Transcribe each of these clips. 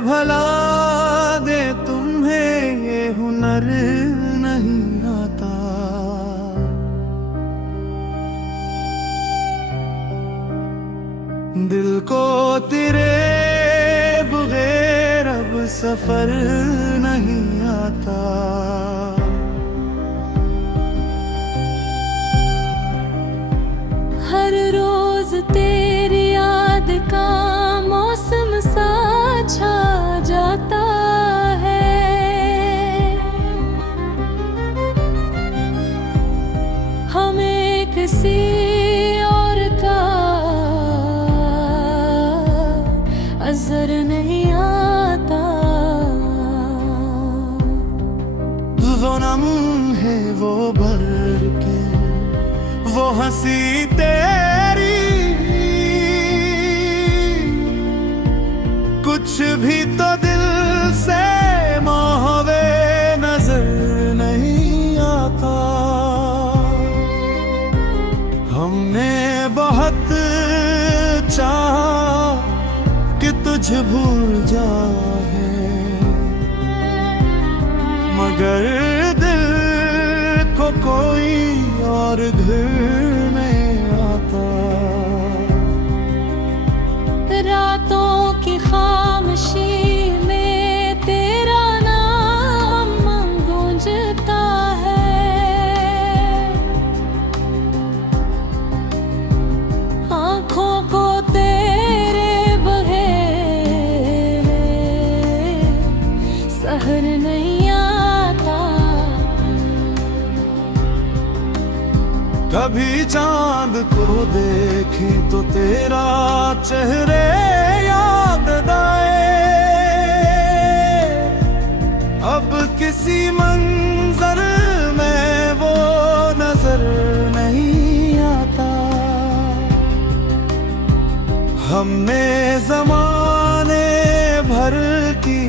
भला दे तुम्हें ये हुनर नहीं आता। दिल को तेरे बगैर अब सफर नहीं आता। हर रोज तेरी याद का मौसम सा छा जाता है। हमें किसी और का असर नहीं आता। वो नम है वो भर के वो हंसी तेरी, कुछ भी तो दिल से मोहवे नजर नहीं आता। हमने बहुत चाहा कि तुझे भूल जाए, मगर दिल को कोई और घर में आता। रातों की खामोशी में तेरा नाम गूंजता है। आँखों को तेरे बगैर सहर नहीं आता। कभी चांद को देखें तो तेरा चेहरे याद आए। अब किसी मंजर में वो नजर नहीं आता। हमने ज़माने भर की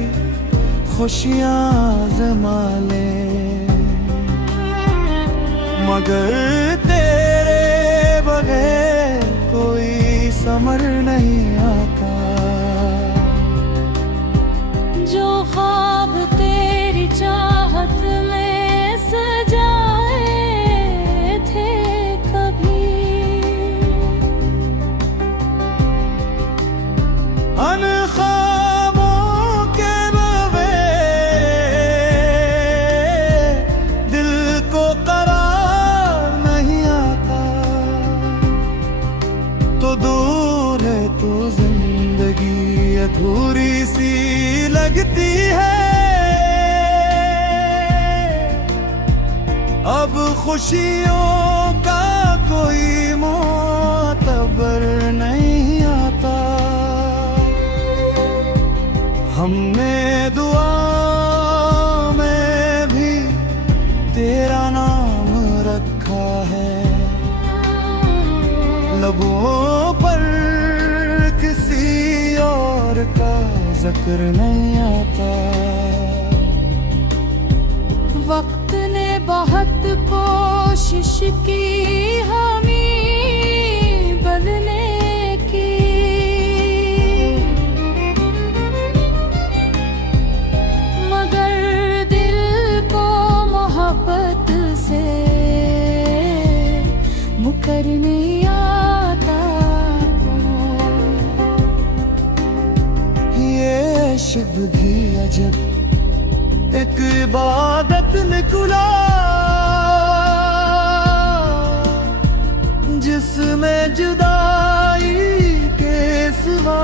खुशियाँ जमा ले, मगर तेरे बगैर कोई समर नहीं आता। जो ख्वाब तेरी चाहत में सजाए थे कभी, अन ख्वाबों के नवे दिल को करार नहीं आता। तो दूर है तो जिंदगी अधूरी सी लगती है। अब खुशियों का कोई मोतबर नहीं आता। हमने दुआ में भी तेरा नाम रखा है, लबों पर किसी और का जिक्र नहीं आता। वक्त ने बहुत कोशिश की हमें बदलने की, मगर दिल को मोहब्बत से मुकर नहीं आता। ये इश्क भी अजब एक इबादत निकला, जिसमें जुदाई के सिवा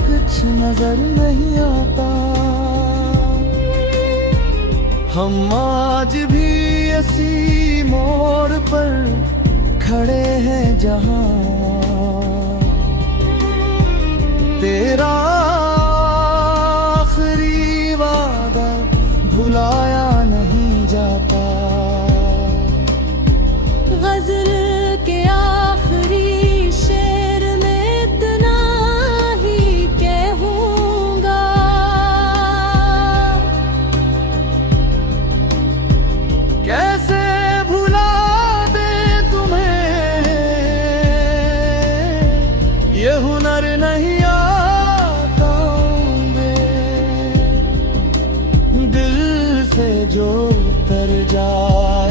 कुछ नजर नहीं आता। हम आज भी इसी मोड़ पर खड़े हैं जहां तेरा आखिरी वादा भुलाया नहीं जाता। गजल के आखिरी शेर में इतना ही कहूँगा, कैसे भुला दे तुम्हें जा